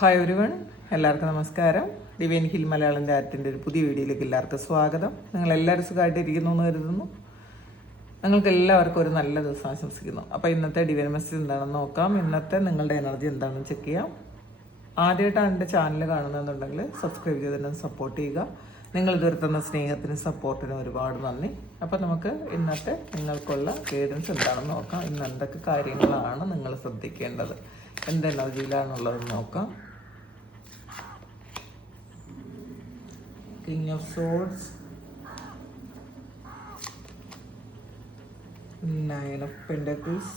Hi everyone, എല്ലാവർക്കും നമസ്കാരം. Divine hill Malayalam ചാറ്റിൻ്റെ ഒരു പുതിയ വീഡിയോയിലേക്ക് എല്ലാവർക്കും സ്വാഗതം. നിങ്ങളെല്ലാവരും സുഖമായിട്ടിരിക്കുന്നു എന്ന് കരുതുന്നു. നിങ്ങൾക്ക് എല്ലാവർക്കും ഒരു നല്ല ദിവസം ആശംസിക്കുന്നു. അപ്പോൾ ഇന്നത്തെ ഡിവൈൻ മെസ്സേജ് എന്താണെന്ന് നോക്കാം. ഇന്നത്തെ നിങ്ങളുടെ എനർജി എന്താണെന്ന് ചെക്ക് ചെയ്യാം. ആദ്യമായിട്ടാണ് എൻ്റെ ചാനൽ കാണുന്നതെന്നുണ്ടെങ്കിൽ സബ്സ്ക്രൈബ് ചെയ്ത് തന്നെ സപ്പോർട്ട് ചെയ്യുക. നിങ്ങൾ ഇതുവരെ തന്ന സ്നേഹത്തിനും സപ്പോർട്ടിനും ഒരുപാട് നന്ദി. അപ്പോൾ നമുക്ക് ഇന്നത്തെ നിങ്ങൾക്കുള്ള ഗൈഡൻസ് എന്താണെന്ന് നോക്കാം. ഇന്ന് എന്തൊക്കെ കാര്യങ്ങളാണ് നിങ്ങൾ ശ്രദ്ധിക്കേണ്ടത്, എന്ത് എനർജിയിലാണുള്ളതെന്ന് നോക്കാം. King of Swords, Nine of Pentacles,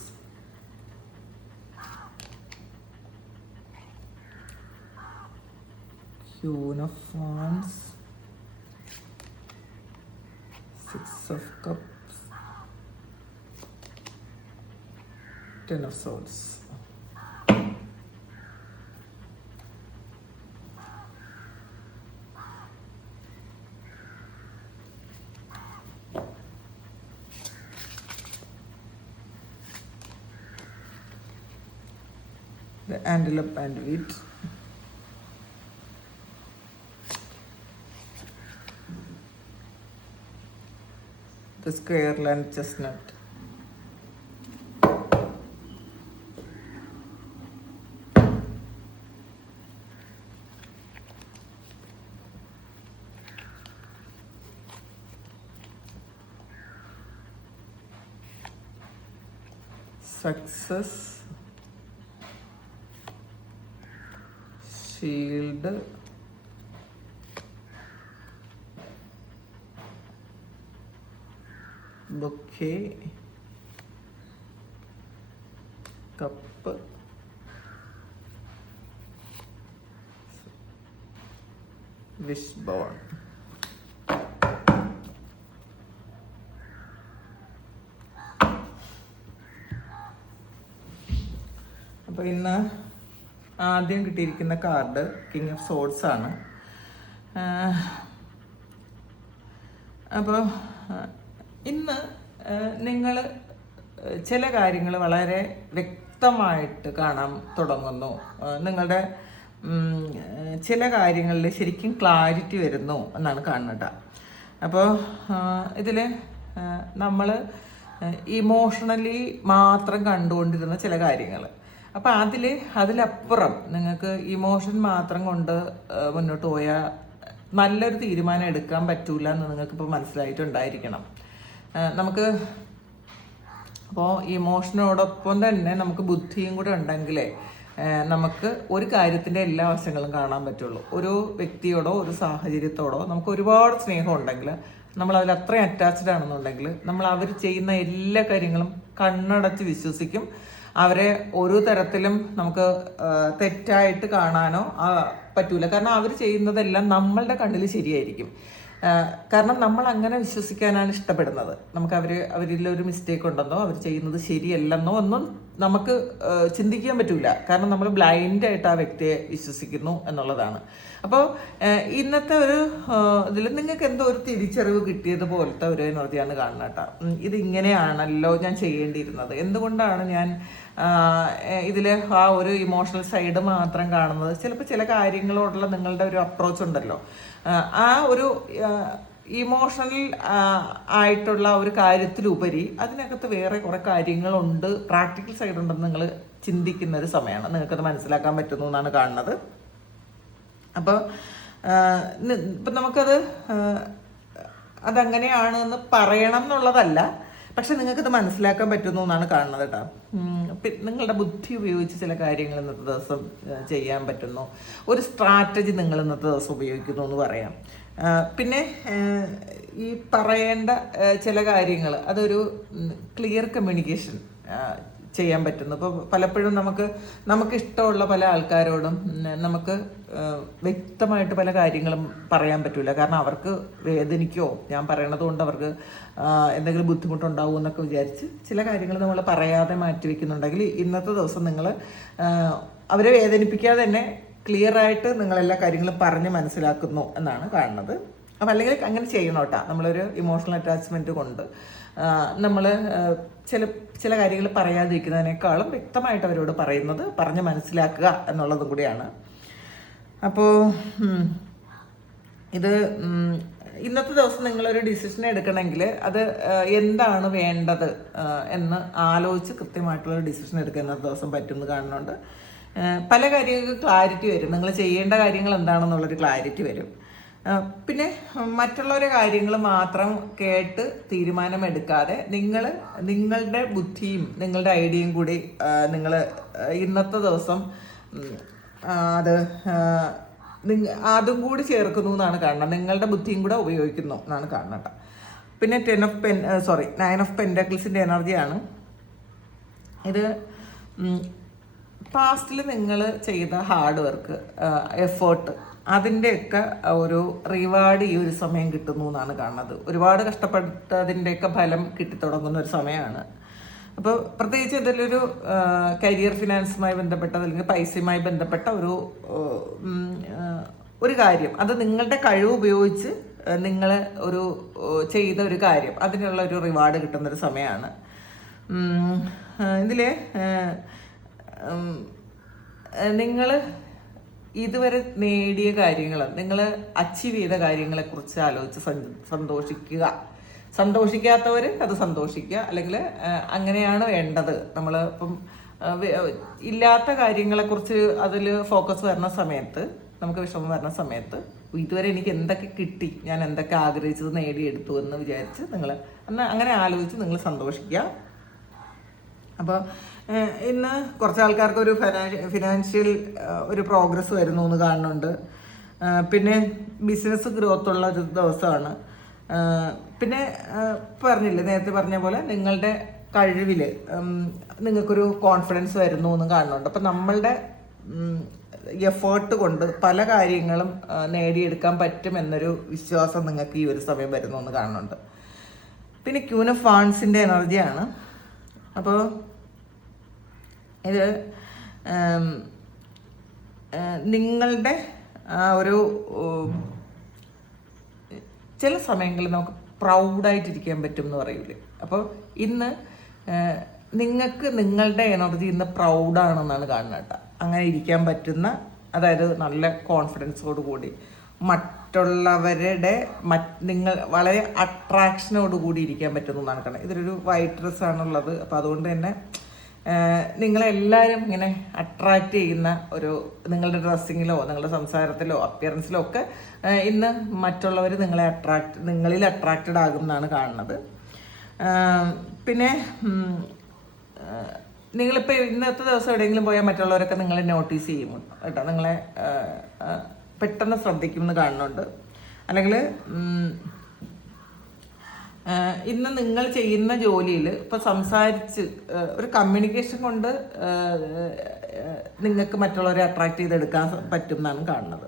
Queen of Wands, Six of Cups, Ten of Swords. The antelope and wheat, the square land chestnut, success, shield, bouquet, cup, wishbone. അപ്പോൾ ഇന്ന് ആദ്യം കിട്ടിയിരിക്കുന്ന കാർഡ് കിങ് ഓഫ് സോഡ്സ് ആണ്. അപ്പോൾ ഇന്ന് നിങ്ങൾ ചില കാര്യങ്ങൾ വളരെ വ്യക്തമായിട്ട് കാണാൻ തുടങ്ങുന്നു. നിങ്ങളുടെ ചില കാര്യങ്ങളിൽ ശരിക്കും ക്ലാരിറ്റി വരുന്നു എന്നാണ് കാണുന്നത്. അപ്പോൾ ഇതിൽ നമ്മൾ ഇമോഷണലി മാത്രം കണ്ടുകൊണ്ടിരുന്ന ചില കാര്യങ്ങൾ, അപ്പോൾ അതിലപ്പുറം നിങ്ങൾക്ക് ഇമോഷൻ മാത്രം കൊണ്ട് മുന്നോട്ട് പോയാൽ നല്ലൊരു തീരുമാനം എടുക്കാൻ പറ്റൂല എന്ന് നിങ്ങൾക്കിപ്പോൾ മനസ്സിലായിട്ടുണ്ടായിരിക്കണം. നമുക്ക് അപ്പോൾ ഇമോഷനോടൊപ്പം തന്നെ നമുക്ക് ബുദ്ധിയും കൂടെ ഉണ്ടെങ്കിലേ നമുക്ക് ഒരു കാര്യത്തിൻ്റെ എല്ലാ വശങ്ങളും കാണാൻ പറ്റുള്ളൂ. ഒരു വ്യക്തിയോടോ ഒരു സാഹചര്യത്തോടോ നമുക്ക് ഒരുപാട് സ്നേഹം ഉണ്ടെങ്കിൽ, നമ്മൾ അതിൽ അത്രയും അറ്റാച്ച്ഡ് ആണെന്നുണ്ടെങ്കിൽ, നമ്മൾ അവർ ചെയ്യുന്ന എല്ലാ കാര്യങ്ങളും കണ്ണടച്ച് വിശ്വസിക്കും. അവരെ ഒരു തരത്തിലും നമുക്ക് തെറ്റായിട്ട് കാണാനോ പറ്റൂല. കാരണം അവർ ചെയ്യുന്നതെല്ലാം നമ്മളുടെ കണ്ണിൽ ശരിയായിരിക്കും. കാരണം നമ്മൾ അങ്ങനെ വിശ്വസിക്കാനാണ് ഇഷ്ടപ്പെടുന്നത്. നമുക്ക് അവരിലൊരു മിസ്റ്റേക്ക് ഉണ്ടെന്നോ അവർ ചെയ്യുന്നത് ശരിയല്ലെന്നോ ഒന്നും നമുക്ക് ചിന്തിക്കാൻ പറ്റൂല. കാരണം നമ്മൾ ബ്ലൈൻഡായിട്ട് ആ വ്യക്തിയെ വിശ്വസിക്കുന്നു എന്നുള്ളതാണ്. അപ്പോൾ ഇന്നത്തെ ഒരു ഇതിൽ നിങ്ങൾക്ക് എന്തോ ഒരു തിരിച്ചറിവ് കിട്ടിയതുപോലത്തെ ഒരു എനർജിയാണ് കാണുന്നത് കേട്ടോ. ഇത് ഇങ്ങനെയാണല്ലോ ഞാൻ ചെയ്യേണ്ടിയിരുന്നത്, എന്തുകൊണ്ടാണ് ഞാൻ ഇതിൽ ആ ഒരു ഇമോഷണൽ സൈഡ് മാത്രം കാണുന്നത്. ചിലപ്പോൾ ചില കാര്യങ്ങളോടുള്ള നിങ്ങളുടെ ഒരു അപ്രോച്ച് ഉണ്ടല്ലോ, ആ ഒരു ഇമോഷണൽ ആയിട്ടുള്ള ഒരു കാര്യത്തിലുപരി അതിനകത്ത് വേറെ കുറെ കാര്യങ്ങളുണ്ട്, പ്രാക്ടിക്കൽ സൈഡ് ഉണ്ടെന്ന് നിങ്ങൾ ചിന്തിക്കുന്ന ഒരു സമയമാണ്. നിങ്ങൾക്കത് മനസ്സിലാക്കാൻ പറ്റുന്നു എന്നാണ് കാണുന്നത്. അപ്പോൾ ഇപ്പം നമുക്കത് അതങ്ങനെയാണ് എന്ന് പറയണം എന്നുള്ളതല്ല, പക്ഷെ നിങ്ങൾക്കത് മനസ്സിലാക്കാൻ പറ്റുന്നു എന്നാണ് കാണുന്നത് കേട്ടോ. നിങ്ങളുടെ ബുദ്ധി ഉപയോഗിച്ച് ചില കാര്യങ്ങൾ ഇന്നത്തെ ദിവസം ചെയ്യാൻ പറ്റുന്നു. ഒരു സ്ട്രാറ്റജി നിങ്ങൾ ഇന്നത്തെ ദിവസം ഉപയോഗിക്കുന്നു എന്ന് പറയാം. പിന്നെ ഈ പറയേണ്ട ചില കാര്യങ്ങൾ അതൊരു ക്ലിയർ കമ്മ്യൂണിക്കേഷൻ ചെയ്യാൻ പറ്റുന്നു. ഇപ്പോൾ പലപ്പോഴും നമുക്ക് ഇഷ്ടമുള്ള പല ആൾക്കാരോടും നമുക്ക് വ്യക്തമായിട്ട് പല കാര്യങ്ങളും പറയാൻ പറ്റില്ല. കാരണം അവർക്ക് വേദനിക്കോ, ഞാൻ പറയണത് കൊണ്ട് അവർക്ക് എന്തെങ്കിലും ബുദ്ധിമുട്ടുണ്ടാവുമോ എന്നൊക്കെ വിചാരിച്ച് ചില കാര്യങ്ങൾ നമ്മൾ പറയാതെ മാറ്റി വയ്ക്കുന്നുണ്ടെങ്കിൽ ഇന്നത്തെ ദിവസം നിങ്ങൾ അവരെ വേദനിപ്പിക്കാതെ തന്നെ ക്ലിയറായിട്ട് നിങ്ങളെല്ലാ കാര്യങ്ങളും പറഞ്ഞ് മനസ്സിലാക്കുന്നു എന്നാണ് കാണുന്നത്. അപ്പം അല്ലെങ്കിൽ അങ്ങനെ ചെയ്യണം കേട്ടോ. നമ്മളൊരു ഇമോഷണൽ അറ്റാച്ച്മെൻറ്റ് കൊണ്ട് നമ്മൾ ചില കാര്യങ്ങൾ പറയാതിരിക്കുന്നതിനേക്കാളും വ്യക്തമായിട്ട് അവരോട് പറയുന്നത് പറഞ്ഞ് മനസ്സിലാക്കുക എന്നുള്ളതും കൂടിയാണ്. അപ്പോൾ ഇത് ഇന്നത്തെ ദിവസം നിങ്ങളൊരു ഡിസിഷൻ എടുക്കണമെങ്കിൽ അത് എന്താണ് വേണ്ടത് എന്ന് ആലോചിച്ച് കൃത്യമായിട്ടുള്ള ഡിസിഷൻ എടുക്കാൻ ഇന്നത്തെ ദിവസം പറ്റുമെന്ന് കാണുന്നുണ്ട്. പല കാര്യങ്ങൾക്ക് ക്ലാരിറ്റി വരും. നിങ്ങൾ ചെയ്യേണ്ട കാര്യങ്ങൾ എന്താണെന്നുള്ളൊരു ക്ലാരിറ്റി വരും. പിന്നെ മറ്റുള്ളവരുടെ കാര്യങ്ങൾ മാത്രം കേട്ട് തീരുമാനമെടുക്കാതെ നിങ്ങളുടെ ബുദ്ധിയും നിങ്ങളുടെ ഐഡിയയും കൂടി നിങ്ങൾ ഇന്നത്തെ ദിവസം അത് അതും കൂടി ചേർക്കുന്നു എന്നാണ് കാണുന്നത്. നിങ്ങളുടെ ബുദ്ധിയും കൂടെ ഉപയോഗിക്കുന്നു എന്നാണ് കാണുന്നത്. പിന്നെ 9 ഓഫ് പെൻഡക്കിൾസിൻ്റെ എനർജിയാണ് ഇത്. പാസ്റ്റിൽ നിങ്ങൾ ചെയ്ത ഹാർഡ് വർക്ക്, എഫേർട്ട്, അതിൻ്റെയൊക്കെ ഒരു റിവാർഡ് ഈ ഒരു സമയം കിട്ടുന്നു എന്നാണ് കാണുന്നത്. ഒരുപാട് കഷ്ടപ്പെട്ടതിൻ്റെയൊക്കെ ഫലം കിട്ടിത്തുടങ്ങുന്ന ഒരു സമയമാണ്. അപ്പോൾ പ്രത്യേകിച്ച് ഇതിലൊരു കരിയർ ഫിനാൻസുമായി ബന്ധപ്പെട്ട അല്ലെങ്കിൽ പൈസയുമായി ബന്ധപ്പെട്ട ഒരു കാര്യം, അത് നിങ്ങളുടെ കഴിവ് ഉപയോഗിച്ച് നിങ്ങൾ ചെയ്ത ഒരു കാര്യം, അതിനുള്ള ഒരു റിവാർഡ് കിട്ടുന്നൊരു സമയമാണ്. ഇതിൽ നിങ്ങൾ ഇതുവരെ നേടിയ കാര്യങ്ങൾ, നിങ്ങൾ അച്ചീവ് ചെയ്ത കാര്യങ്ങളെക്കുറിച്ച് ആലോചിച്ച് സന്തോഷിക്കാത്തവർ അത് സന്തോഷിക്കുക. അല്ലെങ്കിൽ അങ്ങനെയാണ് വേണ്ടത്. നമ്മൾ ഇപ്പം ഇല്ലാത്ത കാര്യങ്ങളെക്കുറിച്ച് അതിൽ ഫോക്കസ് വരുന്ന സമയത്ത്, നമുക്ക് വിഷമം വരുന്ന സമയത്ത്, ഇതുവരെ എനിക്ക് എന്തൊക്കെ കിട്ടി, ഞാൻ എന്തൊക്കെ ആഗ്രഹിച്ചത് നേടിയെടുത്തു എന്ന് വിചാരിച്ച് നിങ്ങൾ അങ്ങനെ ആലോചിച്ച് നിങ്ങൾ സന്തോഷിക്കുക. അപ്പോൾ ഇന്ന് കുറച്ച് ആൾക്കാർക്ക് ഒരു ഫിനാൻഷ്യൽ ഒരു പ്രോഗ്രസ് വരുന്നു എന്ന് കാണുന്നുണ്ട്. പിന്നെ ബിസിനസ് ഗ്രോത്ത് ഉള്ള ഒരു ദിവസമാണ്. പിന്നെ നേരത്തെ പറഞ്ഞ പോലെ നിങ്ങളുടെ കഴിവിൽ നിങ്ങൾക്കൊരു കോൺഫിഡൻസ് വരുന്നു എന്ന് കാണുന്നുണ്ട്. അപ്പം നമ്മളുടെ എഫേർട്ട് കൊണ്ട് പല കാര്യങ്ങളും നേടിയെടുക്കാൻ പറ്റും എന്നൊരു വിശ്വാസം നിങ്ങൾക്ക് ഈ ഒരു സമയം വരുന്നു എന്ന് കാണുന്നുണ്ട്. പിന്നെ ക്യൂൻ ഓഫ് വാൻസിൻ്റെ എനർജിയാണ്. അപ്പോൾ ഇത് നിങ്ങളുടെ ഒരു ചില സമയങ്ങളിൽ നമുക്ക് പ്രൗഡായിട്ടിരിക്കാൻ പറ്റും എന്ന് പറയൂലേ. അപ്പോൾ ഇന്ന് നിങ്ങൾക്ക് നിങ്ങളുടെ എനർജി ഇന്ന് പ്രൗഡാണെന്നാണ് കാണുന്നത് കേട്ടോ. അങ്ങനെ ഇരിക്കാൻ പറ്റുന്ന, അതായത് നല്ല കോൺഫിഡൻസോട് കൂടി മറ്റുള്ളവരുടെ നിങ്ങൾ വളരെ അട്രാക്ഷനോട് കൂടി ഇരിക്കാൻ പറ്റുന്നു എന്നാണ് കാണുന്നത്. ഇതൊരു വൈറ്റ് ഡ്രസ്സാണുള്ളത്. അപ്പോൾ അതുകൊണ്ട് തന്നെ നിങ്ങളെല്ലാവരും ഇങ്ങനെ അട്രാക്റ്റ് ചെയ്യുന്ന നിങ്ങളുടെ ഡ്രസ്സിങ്ങിലോ നിങ്ങളുടെ സംസാരത്തിലോ അപ്പിയറൻസിലോ ഒക്കെ ഇന്ന് മറ്റുള്ളവർ നിങ്ങളിൽ അട്രാക്റ്റഡ് ആകും എന്നാണ് കാണുന്നത്. പിന്നെ നിങ്ങളിപ്പോൾ ഇന്നത്തെ ദിവസം എവിടെയെങ്കിലും പോയാൽ മറ്റുള്ളവരൊക്കെ നിങ്ങളെ നോട്ടീസ് ചെയ്യും കേട്ടോ. നിങ്ങളെ പെട്ടെന്ന് ശ്രദ്ധിക്കും എന്ന് കാണുന്നുണ്ട്. അല്ലെങ്കിൽ ഇന്ന് നിങ്ങൾ ചെയ്യുന്ന ജോലിയിൽ ഇപ്പോൾ സംസാരിച്ച് ഒരു കമ്മ്യൂണിക്കേഷൻ കൊണ്ട് നിങ്ങൾക്ക് മറ്റുള്ളവരെ അട്രാക്റ്റ് ചെയ്തെടുക്കാൻ പറ്റും എന്നാണ് കാണുന്നത്.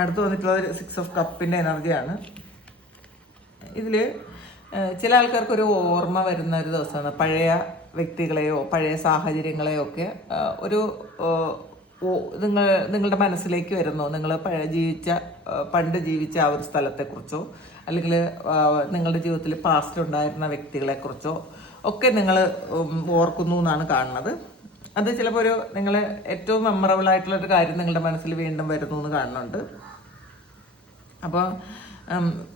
അടുത്ത് വന്നിട്ടുള്ളത് 6 ഓഫ് കപ്പിൻ്റെ എനർജിയാണ്. ഇതിൽ ചില ആൾക്കാർക്ക് ഓർമ്മ വരുന്ന ഒരു ദിവസമാണ്. പഴയ വ്യക്തികളെയോ പഴയ സാഹചര്യങ്ങളെയോ ഒക്കെ നിങ്ങളുടെ മനസ്സിലേക്ക് വരുന്നു. നിങ്ങൾ പണ്ട് ജീവിച്ച ആ ഒരു സ്ഥലത്തെക്കുറിച്ചോ അല്ലെങ്കിൽ നിങ്ങളുടെ ജീവിതത്തിൽ പാസ്റ്റ് ഉണ്ടായിരുന്ന വ്യക്തികളെക്കുറിച്ചോ ഒക്കെ നിങ്ങൾ ഓർക്കുന്നു എന്നാണ് കാണുന്നത്. അത് ചിലപ്പോൾ നിങ്ങൾ ഏറ്റവും മെമ്മറബിൾ ആയിട്ടുള്ളൊരു കാര്യം നിങ്ങളുടെ മനസ്സിൽ വീണ്ടും വരുന്നു എന്ന് കാണുന്നുണ്ട്. അപ്പോൾ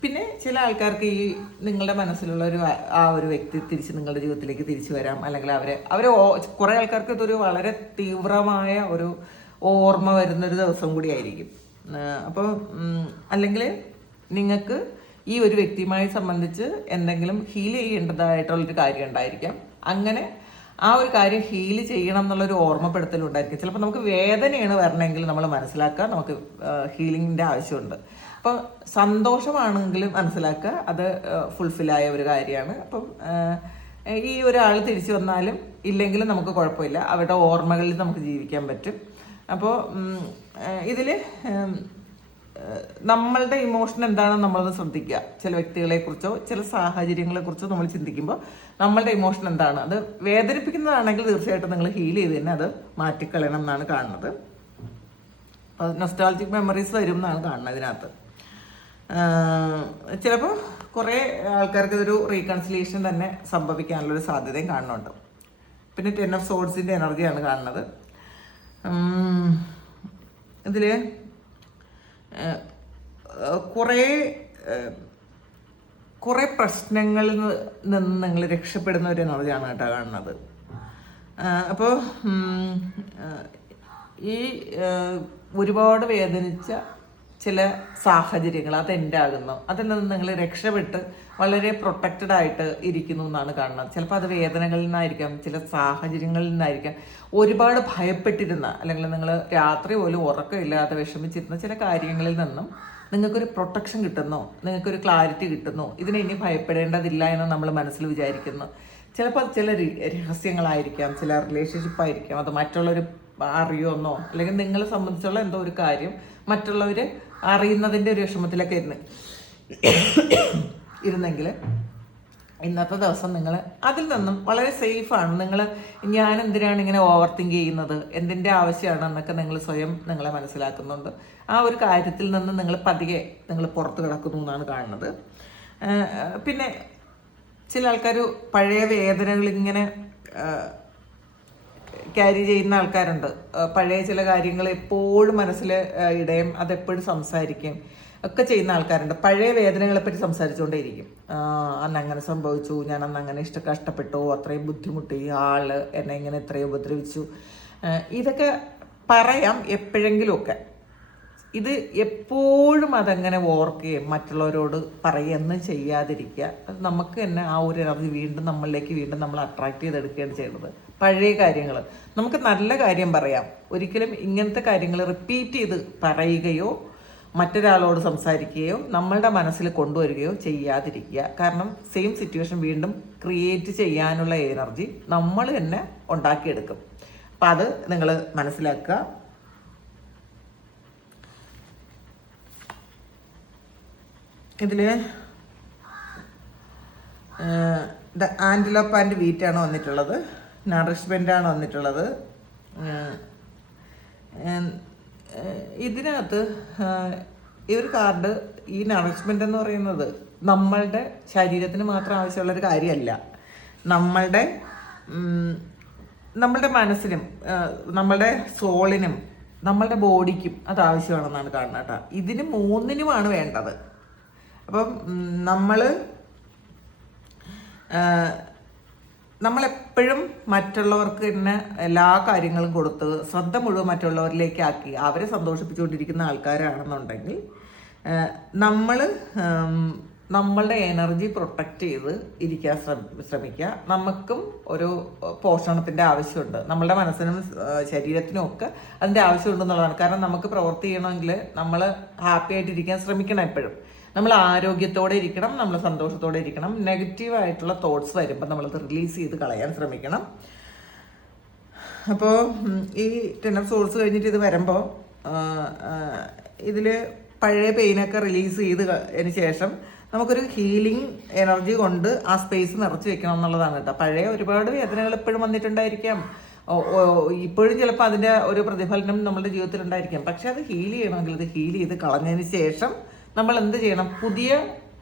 പിന്നെ ചില ആൾക്കാർക്ക് ഈ നിങ്ങളുടെ മനസ്സിലുള്ള ആ ഒരു വ്യക്തി തിരിച്ച് നിങ്ങളുടെ ജീവിതത്തിലേക്ക് തിരിച്ചു വരാം. അല്ലെങ്കിൽ അവരെ കുറേ ആൾക്കാർക്ക് ഇതൊരു വളരെ തീവ്രമായ ഒരു ഓർമ്മ വരുന്നൊരു ദിവസം കൂടി ആയിരിക്കും. അപ്പോൾ അല്ലെങ്കിൽ നിങ്ങൾക്ക് ഈ ഒരു വ്യക്തിയുമായി സംബന്ധിച്ച് എന്തെങ്കിലും ഹീൽ ചെയ്യേണ്ടതായിട്ടുള്ളൊരു കാര്യം ഉണ്ടായിരിക്കാം. അങ്ങനെ ആ ഒരു കാര്യം ഹീൽ ചെയ്യണം എന്നുള്ളൊരു ഓർമ്മപ്പെടുത്തലുണ്ടായിരിക്കും. ചിലപ്പോൾ നമുക്ക് വേദനയാണ് വരണമെങ്കിൽ നമ്മൾ മനസ്സിലാക്കുക നമുക്ക് ഹീലിങ്ങിൻ്റെ ആവശ്യമുണ്ട്. അപ്പോൾ സന്തോഷമാണെങ്കിൽ മനസ്സിലാക്കുക അത് ഫുൾഫില്ലായ ഒരു കാര്യമാണ്. അപ്പം ഈ ഒരാൾ തിരിച്ചു വന്നാലും ഇല്ലെങ്കിലും നമുക്ക് കുഴപ്പമില്ല. അവരുടെ ഓർമ്മകളിൽ നമുക്ക് ജീവിക്കാൻ പറ്റും. അപ്പോൾ ഇതിൽ നമ്മളുടെ ഇമോഷൻ എന്താണെന്ന് നമ്മളത് ശ്രദ്ധിക്കുക. ചില വ്യക്തികളെക്കുറിച്ചോ ചില സാഹചര്യങ്ങളെക്കുറിച്ചോ നമ്മൾ ചിന്തിക്കുമ്പോൾ നമ്മളുടെ ഇമോഷൻ എന്താണ്, അത് വേദനിപ്പിക്കുന്നതാണെങ്കിൽ തീർച്ചയായിട്ടും നിങ്ങൾ ഹീൽ ചെയ്ത് തന്നെ അത് മാറ്റിക്കളയണം എന്നാണ് കാണുന്നത്. അപ്പോൾ നൊസ്റ്റാൾജിക് മെമ്മറീസ് വരും എന്നാണ് കാണുന്നത് ഇതിനകത്ത്. ചിലപ്പോൾ കുറേ ആൾക്കാർക്ക് ഇതൊരു റീകൺസിലിയേഷൻ തന്നെ സംഭവിക്കാനുള്ളൊരു സാധ്യതയും കാണുന്നുണ്ട്. പിന്നെ 10 ഓഫ് സോഡ്സിൻ്റെ എനർജിയാണ് കാണുന്നത്. ഇതിൽ കുറേ പ്രശ്നങ്ങളിൽ നിന്ന് നിങ്ങൾ രക്ഷപ്പെടുന്ന ഒരു എനർജിയാണ് കേട്ടോ കാണുന്നത്. അപ്പോൾ ഈ ഒരുപാട് വേദനിച്ച ചില സാഹചര്യങ്ങൾ അതെൻ്റെ ആകുന്നു, അതിൽ നിന്ന് നിങ്ങൾ രക്ഷപ്പെട്ട് വളരെ പ്രൊട്ടക്റ്റഡ് ആയിട്ട് ഇരിക്കുന്നു എന്നാണ് കാണുന്നത്. ചിലപ്പോൾ അത് വേദനകളിൽ നിന്നായിരിക്കാം, ചില സാഹചര്യങ്ങളിൽ നിന്നായിരിക്കാം, ഒരുപാട് ഭയപ്പെട്ടിരുന്ന അല്ലെങ്കിൽ നിങ്ങൾ രാത്രി പോലും ഉറക്കമില്ലാതെ വിഷമിച്ചിരുന്ന ചില കാര്യങ്ങളിൽ നിന്നും നിങ്ങൾക്കൊരു പ്രൊട്ടക്ഷൻ കിട്ടുന്നു, നിങ്ങൾക്കൊരു ക്ലാരിറ്റി കിട്ടുന്നു. ഇതിനെ ഇനി ഭയപ്പെടേണ്ടതില്ല എന്ന് നമ്മൾ മനസ്സിൽ വിചാരിക്കുന്നു. ചിലപ്പോൾ ചില രഹസ്യങ്ങളായിരിക്കാം, ചില റിലേഷൻഷിപ്പ് ആയിരിക്കാം, അത് മറ്റുള്ളവർ അറിയുമെന്നോ അല്ലെങ്കിൽ നിങ്ങളെ സംബന്ധിച്ചുള്ള എന്തോ ഒരു കാര്യം മറ്റുള്ളവർ അറിയുന്നതിൻ്റെ ഒരു വിഷമത്തിലൊക്കെ ഇരുന്നെങ്കിൽ ഇന്നത്തെ ദിവസം നിങ്ങൾ അതിൽ നിന്നും വളരെ സേഫാണ്. നിങ്ങൾ ഞാൻ എന്തിനാണ് ഇങ്ങനെ ഓവർ തിങ്ക് ചെയ്യുന്നത്, എന്തിൻ്റെ ആവശ്യമാണ് എന്നൊക്കെ നിങ്ങൾ സ്വയം നിങ്ങളെ മനസ്സിലാക്കുന്നുണ്ട്. ആ ഒരു കാര്യത്തിൽ നിന്ന് നിങ്ങൾ പതിയെ നിങ്ങൾ പുറത്ത് കിടക്കുന്നു എന്നാണ് കാണുന്നത്. പിന്നെ ചില ആൾക്കാർ പഴയ വേദനകൾ ഇങ്ങനെ ക്യാരി ചെയ്യുന്ന ആൾക്കാരുണ്ട്. പഴയ ചില കാര്യങ്ങൾ എപ്പോഴും മനസ്സിൽ ഇടയും, അതെപ്പോഴും സംസാരിക്കും ഒക്കെ ചെയ്യുന്ന ആൾക്കാരുണ്ട്. പഴയ വേദനകളെപ്പറ്റി സംസാരിച്ചുകൊണ്ടേയിരിക്കും. അന്ന് അങ്ങനെ സംഭവിച്ചു, ഞാൻ അന്ന് അങ്ങനെ കഷ്ടപ്പെട്ടു, അത്രയും ബുദ്ധിമുട്ടി, ആള് എന്നെ ഇങ്ങനെ ഇത്രയും ഉപദ്രവിച്ചു, ഇതൊക്കെ പറയാം എപ്പോഴെങ്കിലുമൊക്കെ. ഇത് എപ്പോഴും അതങ്ങനെ ഓർക്കുകയും മറ്റുള്ളവരോട് പറയുകയൊന്നും ചെയ്യാതിരിക്കുക. അത് നമുക്ക് തന്നെ ആ ഒരു എനർജി വീണ്ടും നമ്മൾ അട്രാക്ട് ചെയ്തെടുക്കുകയാണ് ചെയ്യുന്നത്. പഴയ കാര്യങ്ങൾ നമുക്ക് നല്ല കാര്യം പറയാം, ഒരിക്കലും ഇങ്ങനത്തെ കാര്യങ്ങൾ റിപ്പീറ്റ് ചെയ്ത് പറയുകയോ മറ്റൊരാളോട് സംസാരിക്കുകയോ നമ്മളുടെ മനസ്സിൽ കൊണ്ടുവരികയോ ചെയ്യാതിരിക്കുക. കാരണം സെയിം സിറ്റുവേഷൻ വീണ്ടും ക്രിയേറ്റ് ചെയ്യാനുള്ള എനർജി നമ്മൾ തന്നെ ഉണ്ടാക്കിയെടുക്കും. അപ്പം അത് നിങ്ങൾ മനസ്സിലാക്കുക. ഇതിൽ ആൻറ്റിലോപ്പ് ആൻഡ് വീറ്റാണ് വന്നിട്ടുള്ളത്, നറിഷ്മെൻ്റാണ് വന്നിട്ടുള്ളത്. ഇതിനകത്ത് ഈ ഒരു കാർഡ്, ഈ നറിഷ്മെൻ്റ് എന്ന് പറയുന്നത് നമ്മളുടെ ശരീരത്തിന് മാത്രം ആവശ്യമുള്ളൊരു കാര്യമല്ല, നമ്മളുടെ മനസ്സിനും നമ്മളുടെ സോളിനും നമ്മളുടെ ബോഡിക്കും അത് ആവശ്യമാണെന്നാണ് കാണുന്നത് കേട്ടോ. ഇതിന് മൂന്നിനുമാണ് വേണ്ടത്. അപ്പം നമ്മളെപ്പോഴും മറ്റുള്ളവർക്ക് തന്നെ എല്ലാ കാര്യങ്ങളും കൊടുത്ത് ശ്രദ്ധ മുഴുവൻ മറ്റുള്ളവരിലേക്ക് ആക്കി അവരെ സന്തോഷിപ്പിച്ചുകൊണ്ടിരിക്കുന്ന ആൾക്കാരാണെന്നുണ്ടെങ്കിൽ നമ്മളുടെ എനർജി പ്രൊട്ടക്റ്റ് ചെയ്ത് ഇരിക്കാൻ ശ്രമിക്കുക. നമുക്കും ഒരു പോഷണത്തിൻ്റെ ആവശ്യമുണ്ട്, നമ്മളുടെ മനസ്സിനും ശരീരത്തിനും ഒക്കെ അതിൻ്റെ ആവശ്യമുണ്ടെന്നുള്ളതാണ്. കാരണം നമുക്ക് പ്രവൃത്തി ചെയ്യണമെങ്കിൽ നമ്മൾ ഹാപ്പി ആയിട്ടിരിക്കാൻ ശ്രമിക്കണം. എപ്പോഴും നമ്മൾ ആരോഗ്യത്തോടെ ഇരിക്കണം, നമ്മൾ സന്തോഷത്തോടെ ഇരിക്കണം. നെഗറ്റീവായിട്ടുള്ള തോട്ട്സ് വരുമ്പോൾ നമ്മളത് റിലീസ് ചെയ്ത് കളയാൻ ശ്രമിക്കണം. അപ്പോൾ ഈ 10 of Swords കഴിഞ്ഞിട്ട് ഇത് വരുമ്പോൾ ഇതിൽ പഴയ പെയിനൊക്കെ റിലീസ് ചെയ്തതിന് ശേഷം നമുക്കൊരു ഹീലിംഗ് എനർജി കൊണ്ട് ആ സ്പേസ് നിറച്ച് വെക്കണം എന്നുള്ളതാണ് കേട്ടോ. പഴയ ഒരുപാട് വേദനകൾ എപ്പോഴും വന്നിട്ടുണ്ടായിരിക്കാം, ഇപ്പോഴും ചിലപ്പോൾ അതിൻ്റെ ഒരു പ്രതിഫലനം നമ്മുടെ ജീവിതത്തിലുണ്ടായിരിക്കാം. പക്ഷെ അത് ഹീൽ ചെയ്യണമെങ്കിൽ ഇത് ഹീൽ ചെയ്ത് കളഞ്ഞതിന് ശേഷം നമ്മൾ എന്ത് ചെയ്യണം, പുതിയ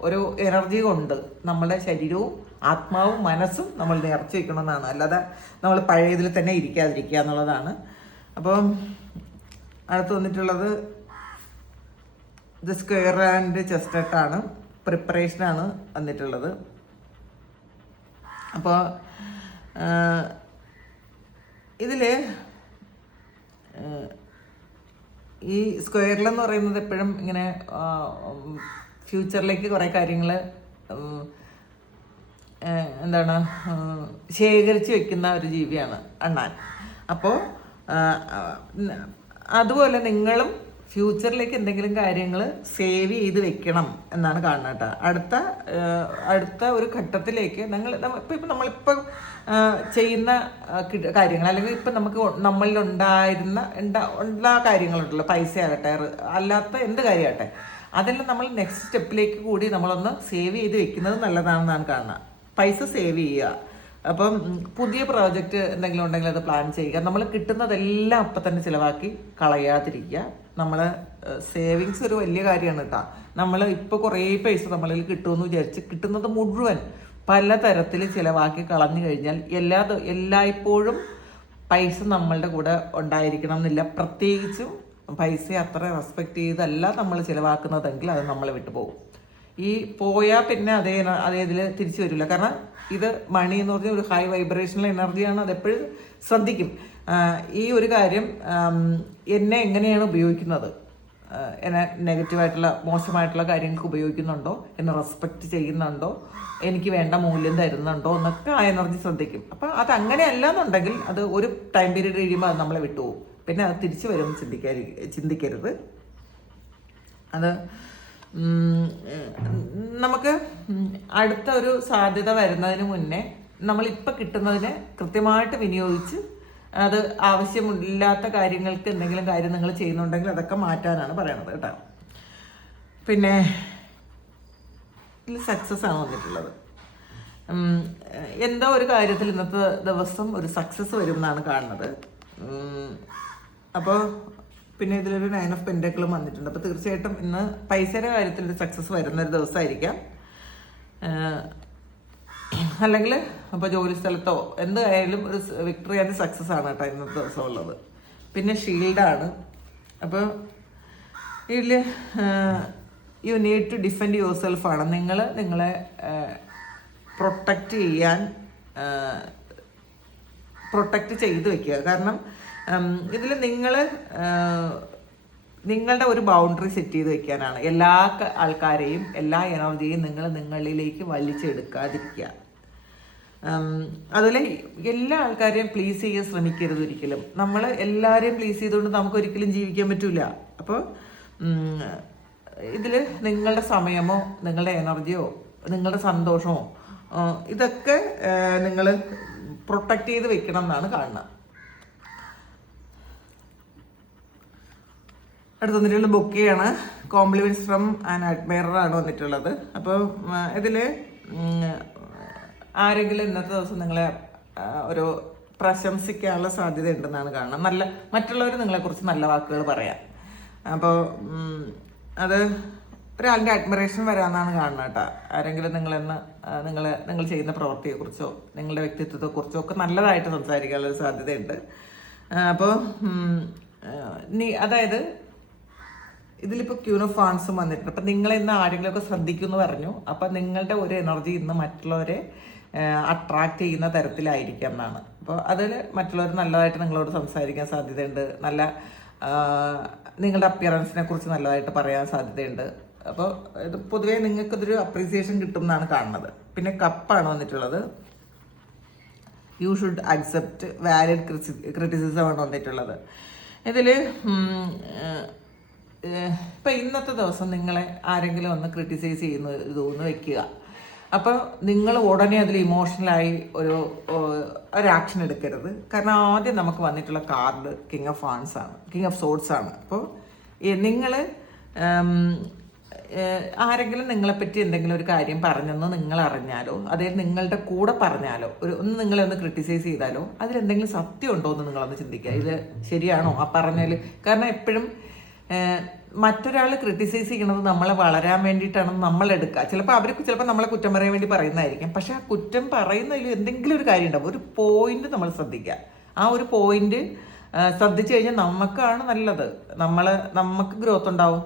ഒരു എനർജി കൊണ്ട് നമ്മുടെ ശരീരവും ആത്മാവും മനസ്സും നമ്മൾ നിറച്ച് വയ്ക്കണമെന്നാണ്. അല്ലാതെ നമ്മൾ പഴയതിൽ തന്നെ ഇരിക്കാതിരിക്കുക എന്നുള്ളതാണ്. അപ്പം അടുത്ത് വന്നിട്ടുള്ളത് ദ സ്ക്വയർ ആൻഡ് ചെസ്റ്റട്ടാണ്, പ്രിപ്പറേഷനാണ് വന്നിട്ടുള്ളത്. അപ്പോൾ ഇതിൽ ഈ സ്ക്വയറിലെന്ന് പറയുന്നത് എപ്പോഴും ഇങ്ങനെ ഫ്യൂച്ചറിലേക്ക് കുറേ കാര്യങ്ങൾ എന്താണ് ശേഖരിച്ച് വെക്കുന്ന ഒരു ജീവിയാണ് അണ്ണാൻ. അപ്പോൾ അതുപോലെ നിങ്ങളും ഫ്യൂച്ചറിലേക്ക് എന്തെങ്കിലും കാര്യങ്ങൾ സേവ് ചെയ്ത് വെക്കണം എന്നാണ് കാണുന്നത് കേട്ടോ. അടുത്ത ഒരു ഘട്ടത്തിലേക്ക് നമ്മളിപ്പോൾ ചെയ്യുന്ന കാര്യങ്ങൾ അല്ലെങ്കിൽ ഇപ്പം നമുക്ക് നമ്മളിലുണ്ടായിരുന്ന എല്ലാ കാര്യങ്ങളുണ്ടല്ലോ, പൈസ ആകട്ടെ അല്ലാത്ത എന്ത് കാര്യമാകട്ടെ, അതെല്ലാം നമ്മൾ നെക്സ്റ്റ് സ്റ്റെപ്പിലേക്ക് കൂടി നമ്മളൊന്ന് സേവ് ചെയ്ത് വെക്കുന്നത് നല്ലതാണെന്നാണ് കാണുന്നത്. പൈസ സേവ് ചെയ്യുക. അപ്പം പുതിയ പ്രോജക്റ്റ് എന്തെങ്കിലും ഉണ്ടെങ്കിൽ അത് പ്ലാൻ ചെയ്യുക. നമ്മൾ കിട്ടുന്നതെല്ലാം അപ്പം തന്നെ ചിലവാക്കി കളയാതിരിക്കുക. നമ്മൾ സേവിങ്സ് ഒരു വലിയ കാര്യമാണ് കേട്ടോ. നമ്മൾ ഇപ്പോൾ കുറേ പൈസ നമ്മളിൽ കിട്ടുമെന്ന് വിചാരിച്ച് കിട്ടുന്നത് മുഴുവൻ പലതരത്തിൽ ചിലവാക്കി കളഞ്ഞു കഴിഞ്ഞാൽ എല്ലായ്പ്പോഴും പൈസ നമ്മളുടെ കൂടെ ഉണ്ടായിരിക്കണം എന്നില്ല. പ്രത്യേകിച്ചും പൈസയെ അത്ര റെസ്പെക്റ്റ് ചെയ്തല്ല നമ്മൾ ചിലവാക്കുന്നതെങ്കിൽ അത് നമ്മളെ വിട്ടു പോകും. ഈ പോയാൽ പിന്നെ അതേ ഇതിൽ തിരിച്ചു വരില്ല. കാരണം ഇത് മണി എന്ന് പറഞ്ഞാൽ ഒരു ഹൈ വൈബ്രേഷണൽ എനർജിയാണ്. അതെപ്പോഴും ശ്രദ്ധിക്കും. ഈ ഒരു കാര്യം എന്നെ എങ്ങനെയാണ് ഉപയോഗിക്കുന്നത്, എന്നെ നെഗറ്റീവായിട്ടുള്ള മോശമായിട്ടുള്ള കാര്യങ്ങൾക്ക് ഉപയോഗിക്കുന്നുണ്ടോ, എന്നെ റെസ്പെക്റ്റ് ചെയ്യുന്നുണ്ടോ, എനിക്ക് വേണ്ട മൂല്യം തരുന്നുണ്ടോ എന്നൊക്കെ ആ എനർജി ശ്രദ്ധിക്കും. അപ്പം അത് അങ്ങനെയല്ല എന്നുണ്ടെങ്കിൽ അത് ഒരു ടൈം പീരീഡ് കഴിയുമ്പോൾ അത് നമ്മളെ വിട്ടുപോകും. പിന്നെ അത് തിരിച്ചു വരുമെന്ന് ചിന്തിക്കരുത്. അത് നമുക്ക് അടുത്ത ഒരു സാധ്യത വരുന്നതിന് മുന്നേ നമ്മളിപ്പോൾ കിട്ടുന്നതിനെ കൃത്യമായിട്ട് വിനിയോഗിച്ച് അത് ആവശ്യമില്ലാത്ത കാര്യങ്ങൾക്ക് എന്തെങ്കിലും കാര്യം നിങ്ങൾ ചെയ്യുന്നുണ്ടെങ്കിൽ അതൊക്കെ മാറ്റാനാണ് പറയണത് കേട്ടോ. പിന്നെ ഇതിൽ സക്സസ് ആണ് വന്നിട്ടുള്ളത്. എന്തോ ഒരു കാര്യത്തിൽ ഇന്നത്തെ ദിവസം ഒരു സക്സസ് വരും എന്നാണ് കാണുന്നത്. അപ്പോൾ പിന്നെ ഇതിലൊരു 9 ഓഫ് പെൻറ്റക്കിളും വന്നിട്ടുണ്ട്. അപ്പോൾ തീർച്ചയായിട്ടും ഇന്ന് പൈസയുടെ കാര്യത്തിൽ ഒരു സക്സസ് വരുന്നൊരു ദിവസമായിരിക്കാം. അല്ലെങ്കിൽ അപ്പോൾ ജോലി സ്ഥലത്തോ എന്തായാലും ഒരു വിക്ടറി ആൻഡ് സക്സസ് ആണ് കേട്ടോ ഇന്നത്തെ ദിവസം ഉള്ളത്. പിന്നെ ഷീൽഡാണ്. അപ്പോൾ ഇതിൽ you need to defend your സെൽഫാണ്. നിങ്ങളെ പ്രൊട്ടക്റ്റ് ചെയ്ത് വെക്കുക. കാരണം ഇതിൽ നിങ്ങളുടെ ഒരു ബൗണ്ടറി സെറ്റ് ചെയ്ത് വെക്കാനാണ്. എല്ലാ ആൾക്കാരെയും എല്ലാ എനർജിയും നിങ്ങളിലേക്ക് വലിച്ചെടുക്കാതിരിക്കുക. അതുപോലെ എല്ലാ ആൾക്കാരെയും പ്ലീസ് ചെയ്യാൻ ശ്രമിക്കരുത് ഒരിക്കലും. നമ്മൾ എല്ലാവരെയും പ്ലീസ് ചെയ്തുകൊണ്ട് നമുക്ക് ഒരിക്കലും ജീവിക്കാൻ പറ്റില്ല. അപ്പോൾ ഇതിൽ നിങ്ങളുടെ സമയമോ നിങ്ങളുടെ എനർജിയോ നിങ്ങളുടെ സന്തോഷമോ ഇതൊക്കെ നിങ്ങൾ പ്രൊട്ടക്റ്റ് ചെയ്ത് വെക്കണം എന്നാണ് കാണുന്നത്. അടുത്ത് വന്നിട്ടുള്ള ബൊക്കെയാണ്. കോംപ്ലിമെന്റ്സ് ഫ്രം ആൻ അഡ്മയറർ ആണ് വന്നിട്ടുള്ളത്. അപ്പോൾ ഇതിൽ ആരെങ്കിലും ഇന്നത്തെ ദിവസം നിങ്ങളെ ഒരു പ്രശംസിക്കാനുള്ള സാധ്യത ഉണ്ടെന്നാണ് കാണുന്നത്. മറ്റുള്ളവർ നിങ്ങളെക്കുറിച്ച് നല്ല വാക്കുകൾ പറയാം. അപ്പോൾ അത് ഒരാളുടെ അഡ്മിറേഷൻ വരാമെന്നാണ് കാണുന്നത് കേട്ടോ. ആരെങ്കിലും നിങ്ങൾ ചെയ്യുന്ന പ്രവൃത്തിയെക്കുറിച്ചോ നിങ്ങളുടെ വ്യക്തിത്വത്തെക്കുറിച്ചോ ഒക്കെ നല്ലതായിട്ട് സംസാരിക്കാനുള്ളൊരു സാധ്യതയുണ്ട്. അപ്പോൾ അതായത് ഇതിലിപ്പോൾ ക്യൂൻ ഓഫ് ഫാൻസും വന്നിട്ടുണ്ട്. അപ്പം നിങ്ങളിന്ന് ആരെങ്കിലുമൊക്കെ ശ്രദ്ധിക്കുമെന്ന് പറഞ്ഞു. അപ്പം നിങ്ങളുടെ ഒരു എനർജി ഇന്ന് മറ്റുള്ളവരെ അട്രാക്റ്റ് ചെയ്യുന്ന തരത്തിലായിരിക്കാം എന്നാണ്. അപ്പോൾ അതിൽ മറ്റുള്ളവർ നല്ലതായിട്ട് നിങ്ങളോട് സംസാരിക്കാൻ സാധ്യതയുണ്ട്. നിങ്ങളുടെ അപ്പിയറൻസിനെ കുറിച്ച് നല്ലതായിട്ട് പറയാൻ സാധ്യതയുണ്ട്. അപ്പോൾ ഇത് പൊതുവേ നിങ്ങൾക്കിതൊരു അപ്രീസിയേഷൻ കിട്ടും എന്നാണ് കാണുന്നത്. പിന്നെ കപ്പാണ് വന്നിട്ടുള്ളത്. You should accept valid criticism ആണ് വന്നിട്ടുള്ളത്. ഇതിൽ ഇപ്പം ഇന്നത്തെ ദിവസം നിങ്ങളെ ആരെങ്കിലും ഒന്ന് ക്രിട്ടിസൈസ് ചെയ്യുന്ന വെക്കുക. അപ്പോൾ നിങ്ങൾ ഉടനെ അതിൽ ഇമോഷണലായി ഒരു ആക്ഷൻ എടുക്കരുത്. കാരണം ആദ്യം നമുക്ക് വന്നിട്ടുള്ള കാർഡ് കിങ് ഓഫ് സോർഡ്സ് ആണ്. അപ്പോൾ നിങ്ങൾ ആരെങ്കിലും നിങ്ങളെപ്പറ്റി എന്തെങ്കിലും ഒരു കാര്യം പറഞ്ഞെന്ന് നിങ്ങൾ അറിഞ്ഞാലോ അതായത് നിങ്ങളുടെ കൂടെ പറഞ്ഞാലോ നിങ്ങളെ ഒന്ന് ക്രിട്ടിസൈസ് ചെയ്താലോ അതിലെന്തെങ്കിലും സത്യം ഉണ്ടോ എന്ന് നിങ്ങളൊന്ന് ചിന്തിക്കുക. ഇത് ശരിയാണോ ആ പറഞ്ഞാൽ? കാരണം എപ്പോഴും മറ്റൊരാൾ ക്രിട്ടിസൈസ് ചെയ്യണത് നമ്മളെ വളരാൻ വേണ്ടിയിട്ടാണെന്ന് നമ്മൾ എടുക്കുക. ചിലപ്പോൾ നമ്മളെ കുറ്റം പറയാൻ വേണ്ടി പറയുന്നതായിരിക്കും. പക്ഷെ ആ കുറ്റം പറയുന്നതിൽ എന്തെങ്കിലും ഒരു കാര്യം ഉണ്ടാവും. ഒരു പോയിന്റ് നമ്മൾ ശ്രദ്ധിക്കുക. ആ ഒരു പോയിന്റ് ശ്രദ്ധിച്ചു കഴിഞ്ഞാൽ നമുക്കാണ് നല്ലത്. നമുക്ക് ഗ്രോത്ത് ഉണ്ടാവും.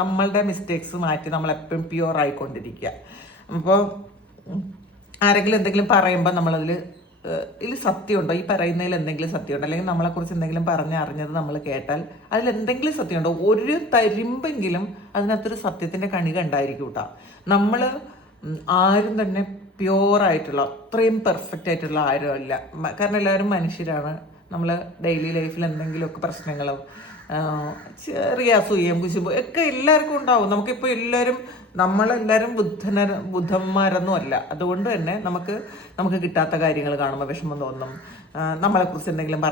നമ്മളുടെ മിസ്റ്റേക്സ് മാറ്റി നമ്മളെപ്പോഴും പ്യുവർ ആയിക്കൊണ്ടിരിക്കുക. അപ്പോൾ ആരെങ്കിലും എന്തെങ്കിലും പറയുമ്പോൾ നമ്മളതിൽ ഇതിൽ സത്യമുണ്ടോ, ഈ പറയുന്നതിൽ എന്തെങ്കിലും സത്യമുണ്ടോ, അല്ലെങ്കിൽ നമ്മളെക്കുറിച്ച് എന്തെങ്കിലും അറിഞ്ഞത് നമ്മൾ കേട്ടാൽ അതിലെന്തെങ്കിലും സത്യമുണ്ടോ, ഒരു തരുമ്പെങ്കിലും അതിനകത്തൊരു സത്യത്തിൻ്റെ കണിക ഉണ്ടായിരിക്കും കേട്ടോ. നമ്മൾ ആരും തന്നെ പ്യുവറായിട്ടുള്ള അത്രയും പെർഫെക്റ്റ് ആയിട്ടുള്ള ആരും അല്ല. കാരണം എല്ലാവരും മനുഷ്യരാണ്. നമ്മൾ ഡെയിലി ലൈഫിൽ എന്തെങ്കിലുമൊക്കെ പ്രശ്നങ്ങളും ചെറിയ അസൂയം കുശുമ്പ് ഒക്കെ എല്ലാവർക്കും ഉണ്ടാവും. നമുക്കിപ്പോൾ നമ്മളെല്ലാവരും ബുദ്ധന്മാരൊന്നും അല്ല. അതുകൊണ്ട് തന്നെ നമുക്ക് കിട്ടാത്ത കാര്യങ്ങൾ കാണുമ്പോൾ വിഷമം തോന്നും. നമ്മളെക്കുറിച്ച് എന്തെങ്കിലും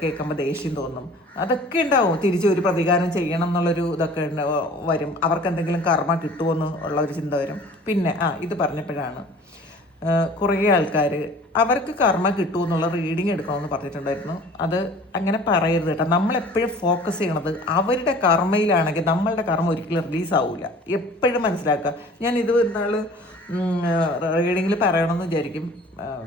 കേൾക്കുമ്പോൾ ദേഷ്യം തോന്നും. അതൊക്കെ ഉണ്ടാവും. തിരിച്ച് ഒരു പ്രതികാരം ചെയ്യണം എന്നുള്ളൊരു ഇതൊക്കെ വരും. അവർക്ക് എന്തെങ്കിലും കർമ്മ കിട്ടുമെന്ന് ഉള്ള ഒരു ചിന്ത വരും. പിന്നെ ഇത് പറഞ്ഞപ്പോഴാണ് കുറേ ആൾക്കാർ അവർക്ക് കർമ്മ കിട്ടുമെന്നുള്ള റീഡിങ് എടുക്കണമെന്ന് പറഞ്ഞിട്ടുണ്ടായിരുന്നു. അത് അങ്ങനെ പറയരുത് കേട്ടോ. നമ്മളെപ്പോഴും ഫോക്കസ് ചെയ്യണത് അവരുടെ കർമ്മയിലാണെങ്കിൽ നമ്മളുടെ കർമ്മ ഒരിക്കലും റിലീസ് ആവില്ല. എപ്പോഴും മനസ്സിലാക്കുക. ഞാൻ ഇത് റീഡിങ്ങിൽ പറയണമെന്ന് വിചാരിക്കും.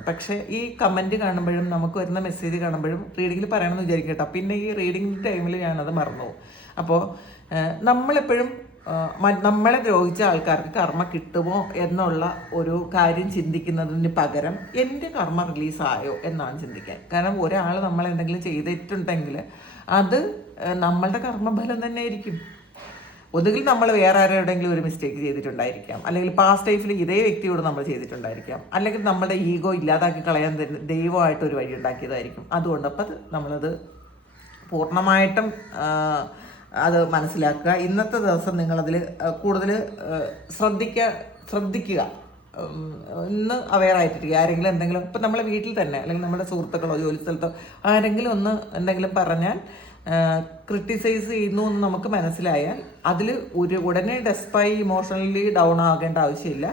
പക്ഷേ ഈ കമൻറ്റ് കാണുമ്പോഴും നമുക്ക് വരുന്ന മെസ്സേജ് കാണുമ്പോഴും റീഡിങ്ങിൽ പറയണമെന്ന് വിചാരിക്കും കേട്ടോ. പിന്നെ ഈ റീഡിങ് ടൈമിൽ ഞാനത് മറന്നു പോകും. അപ്പോൾ നമ്മളെപ്പോഴും നമ്മളെ ദ്രോഹിച്ച ആൾക്കാർക്ക് കർമ്മ കിട്ടുമോ എന്നുള്ള ഒരു കാര്യം ചിന്തിക്കുന്നതിന് പകരം എൻ്റെ കർമ്മ റിലീസായോ എന്നാണ് ചിന്തിക്കാൻ. കാരണം ഒരാൾ നമ്മൾ എന്തെങ്കിലും ചെയ്തിട്ടുണ്ടെങ്കിൽ അത് നമ്മളുടെ കർമ്മഫലം തന്നെ ആയിരിക്കും. ഒന്നുകിൽ നമ്മൾ വേറെ ആരുടെയെങ്കിലും ഒരു മിസ്റ്റേക്ക് ചെയ്തിട്ടുണ്ടായിരിക്കാം, അല്ലെങ്കിൽ പാസ്റ്റ് ലൈഫിൽ ഇതേ വ്യക്തിയോട് നമ്മൾ ചെയ്തിട്ടുണ്ടായിരിക്കാം, അല്ലെങ്കിൽ നമ്മുടെ ഈഗോ ഇല്ലാതാക്കി കളയാൻ തന്നെ ദൈവമായിട്ട് ഒരു വഴി ഉണ്ടാക്കിയതായിരിക്കും. അതുകൊണ്ട് അപ്പം നമ്മളത് പൂർണ്ണമായിട്ടും അത് മനസ്സിലാക്കുക. ഇന്നത്തെ ദിവസം നിങ്ങളതിൽ കൂടുതൽ ശ്രദ്ധിക്കുക. ഇന്ന് അവെയർ ആയിട്ടിരിക്കുക. ആരെങ്കിലും എന്തെങ്കിലും ഇപ്പം നമ്മളെ വീട്ടിൽ തന്നെ അല്ലെങ്കിൽ നമ്മുടെ സുഹൃത്തുക്കളോ ജോലി സ്ഥലത്തോ ആരെങ്കിലും ഒന്ന് എന്തെങ്കിലും പറഞ്ഞാൽ ക്രിട്ടിസൈസ് ചെയ്യുന്നു എന്ന് നമുക്ക് മനസ്സിലായാൽ അതിൽ ഉടനെ ഡെസ്പായി ഇമോഷണലി ഡൗൺ ആകേണ്ട ആവശ്യമില്ല.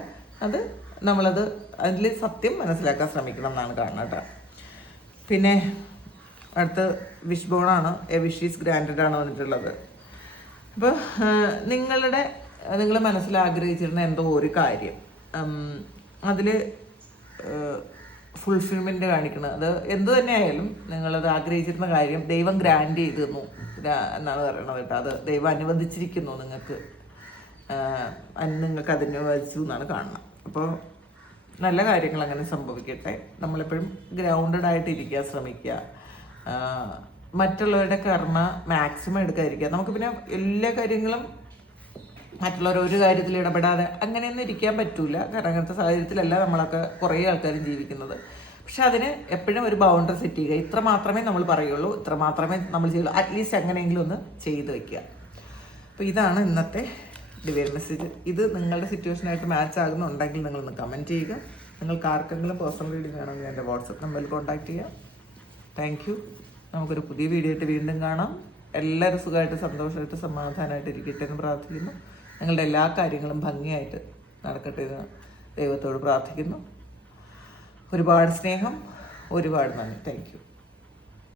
നമ്മളത് അതിൽ സത്യം മനസ്സിലാക്കാൻ ശ്രമിക്കണം എന്നാണ് കാണുന്നത് കേട്ടോ. പിന്നെ അടുത്ത് വിഷ് ബോണാണ്. എ വിഷ് ഈസ് ഗ്രാൻഡഡ് ആണ് വന്നിട്ടുള്ളത്. അപ്പോൾ നിങ്ങൾ മനസ്സിൽ ആഗ്രഹിച്ചിരുന്ന എന്തോ ഒരു കാര്യം അതിൽ ഫുൾഫിൽമെൻ്റ് കാണിക്കണം. അത് എന്തു തന്നെ ആയാലും നിങ്ങളത് ആഗ്രഹിച്ചിരുന്ന കാര്യം ദൈവം ഗ്രാൻഡ് ചെയ്ത് തന്നു എന്നാണ് പറയണത് കേട്ടോ. അത് ദൈവം അനുവദിച്ചിരിക്കുന്നു നിങ്ങൾക്ക് അനുവദിച്ചു എന്നാണ് കാണുന്നത്. അപ്പോൾ നല്ല കാര്യങ്ങൾ അങ്ങനെ സംഭവിക്കട്ടെ. നമ്മളെപ്പോഴും ഗ്രൗണ്ടഡ് ആയിട്ട് ഇരിക്കാൻ ശ്രമിക്കുക. മറ്റുള്ളവരുടെ കർമ്മ മാക്സിമം എടുക്കാതിരിക്കുക. നമുക്ക് പിന്നെ എല്ലാ കാര്യങ്ങളും മറ്റുള്ളവർ ഒരു കാര്യത്തിൽ ഇടപെടാതെ അങ്ങനെയൊന്നും ഇരിക്കാൻ പറ്റൂല. കാരണം അങ്ങനത്തെ സാഹചര്യത്തിലല്ല നമ്മളൊക്കെ കുറേ ആൾക്കാരും ജീവിക്കുന്നത്. പക്ഷെ അതിന് എപ്പോഴും ഒരു ബൗണ്ടറി സെറ്റ് ചെയ്യുക. ഇത്ര മാത്രമേ നമ്മൾ പറയുള്ളൂ, ഇത്ര മാത്രമേ നമ്മൾ ചെയ്യുള്ളൂ. അറ്റ്ലീസ്റ്റ് അങ്ങനെയെങ്കിലും ഒന്ന് ചെയ്ത് വയ്ക്കുക. അപ്പോൾ ഇതാണ് ഇന്നത്തെ ഡിവൈൻ മെസ്സേജ്. ഇത് നിങ്ങളുടെ സിറ്റുവേഷനായിട്ട് മാച്ച് ആകുന്നുണ്ടെങ്കിൽ നിങ്ങളൊന്ന് കമൻറ്റ് ചെയ്യുക. നിങ്ങൾക്ക് ആർക്കെങ്കിലും പേഴ്സണൽ റീഡിംഗ് വേണമെങ്കിൽ എൻ്റെ വാട്സപ്പ് നമ്പറിൽ കോൺടാക്ട് ചെയ്യുക. Thank you. നമുക്കൊരു പുതിയ വീഡിയോ ആയിട്ട് വീണ്ടും കാണാം. എല്ലാവരും സുഖമായിട്ട് സന്തോഷമായിട്ട് സമാധാനമായിട്ട് ഇരിക്കട്ടെ എന്ന് പ്രാർത്ഥിക്കുന്നു. നിങ്ങളുടെ എല്ലാ കാര്യങ്ങളും ഭംഗിയായിട്ട് നടക്കട്ടെ എന്ന് ദൈവത്തോട് പ്രാർത്ഥിക്കുന്നു. ഒരുപാട് സ്നേഹം, ഒരുപാട് നന്ദി. Thank you.